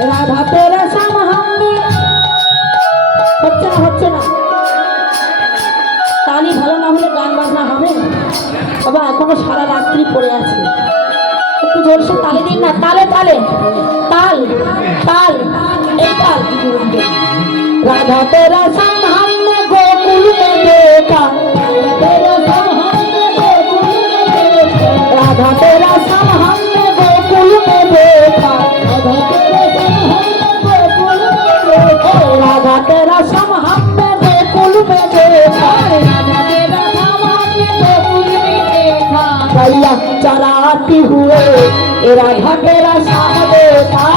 राधा तेरा श्याम हमने হচ্ছে না তালি ভালো না হলে গান বাজনা হবে বাবা এখনো সারা রাত্রি পড়ে আছে একটু জোরসে তালি দিন না তালে তালে তাল তাল এই তাল राधा तेरा श्याम हमने गोकुल में देखा राधा तेरा श्याम हमने गोकुल में देखा राधा तेरा श्याम हमने गोकुल में देखा गैया चराती हुए राधा तेरा श्याम देखा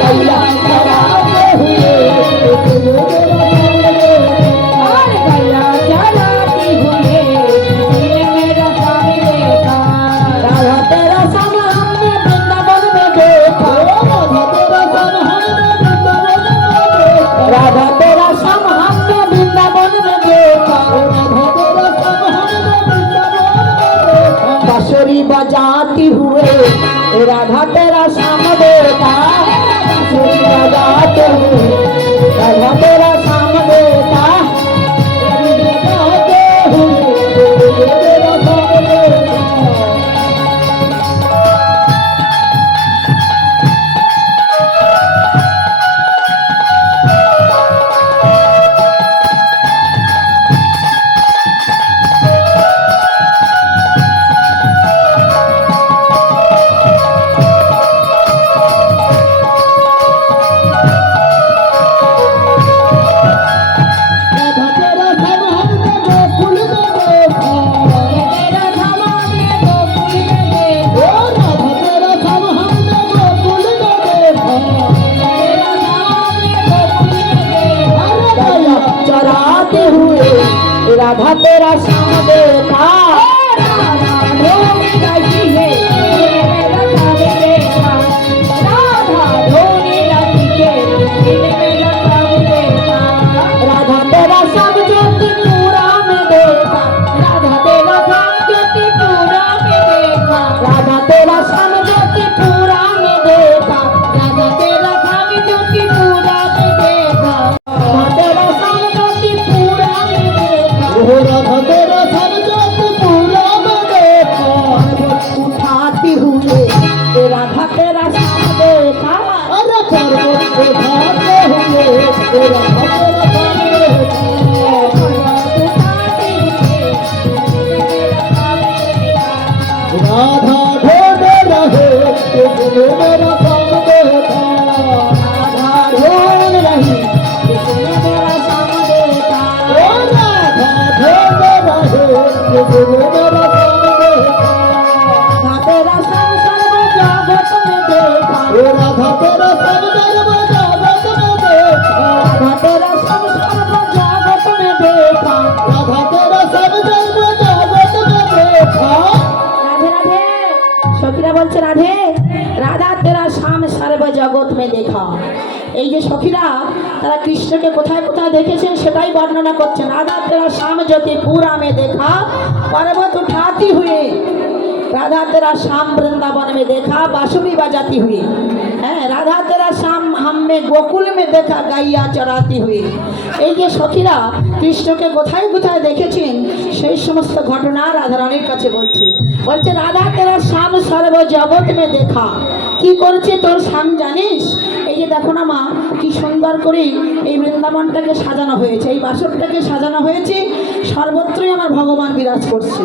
गैया चराते हुए राधा तेरा श्याम हमने वृंदावन में देखा बांसुरी बजाती हुए राधा तेरा श्याम देखा बांसुरी बजाते हुए राधा तेरा श्याम देखा राधा तेरा श्याम देखा राधा तेरा सब ज्योति पूरा में देखा राधा तेरा सब ज्योति पूरा में देखा राधा तेरा सब ज्योति पूरा में देखा राधा तेरा सब ज्योति पूरा में देखा राधा तेरा सब ज्योति पूरा में देखा राधा तेरा सब ज्योति पूरा में देखा उठाती हुए राधा तेरा श्याम देखा अरे पर्वत उठाते हुए राधा तेरा श्याम राधा ढोने रहे किसने मेरा श्याम देखा राधा ढोन रही किसने मेरा श्याम देखा राधा ढोने रहे किसने मेरा श्याम देखा राधा तेरा श्याम सर्व जगत में देखा राधा तेरा सब सर्व जगत में देखा राधा तेरा सब सर्व जगत में देखा राधा तेरा सब सर्व जगत में देखा राधे राधे সখীরা বলছে রাধে রাধা তেরা শ্যাম সর্ব জগৎ में देखा এই যে সখীরা তারা কৃষ্ণকে কোথায় কোথায় দেখেছেন সেটাই বর্ণনা করছেন রাধা তেরা শ্যাম জ্যোতি पूरा में देखा पर्वत उठाती हुए राधा तेरा श्याम वृंदावन में देखा बांसुरी बजाती हुई है राधा तेरा श्याम हमने गोकुल में देखा गाइया चराती हुई এই যে সখীরা কৃষ্ণকে কোথায় কোথায় দেখেছেন সেই সমস্ত ঘটনা রাধারানীর কাছে বলছে বলছে রাধা তেরা শ্যাম সর্ব জগৎ में देखा কি করেছে তোর শ্যাম জানিস এই যে দেখো না মা কি সুন্দর করে এই বৃন্দাবনটাকে সাজানো হয়েছে এই বাসরটাকে সাজানো হয়েছে সর্বত্রই আমার ভগবান বিরাজ করছে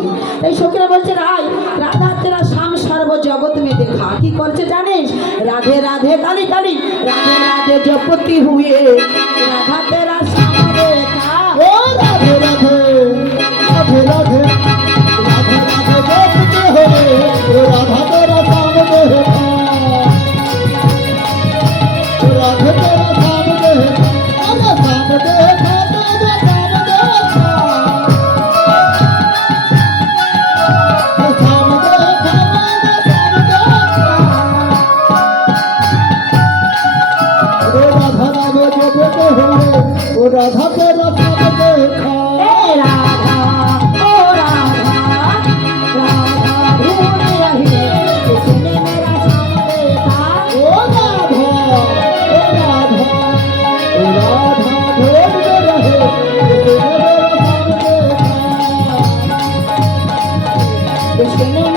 এই সখীরা বলছে রাধা তেরা শ্যাম সর্ব জগৎ में देखा কি করছে জানিস রাধে রাধে কালী কালী রাধে রাধে জপতি হুয়ে রাধা তেরা শ্যাম देखा ও রাধে রাধে রাধে রাধে রাধে রাধে জপতি হুয়ে রাধা তেরা শ্যাম देखा राधे तेरा श्याम देखा अरे श्याम देखा तेरा श्याम देखा श्याम देखा राधा तेरा सब देखा राधा ओ राधा राधा ढूंढ रही किसने मेरा सब देखा ओ राधा ओ सुनो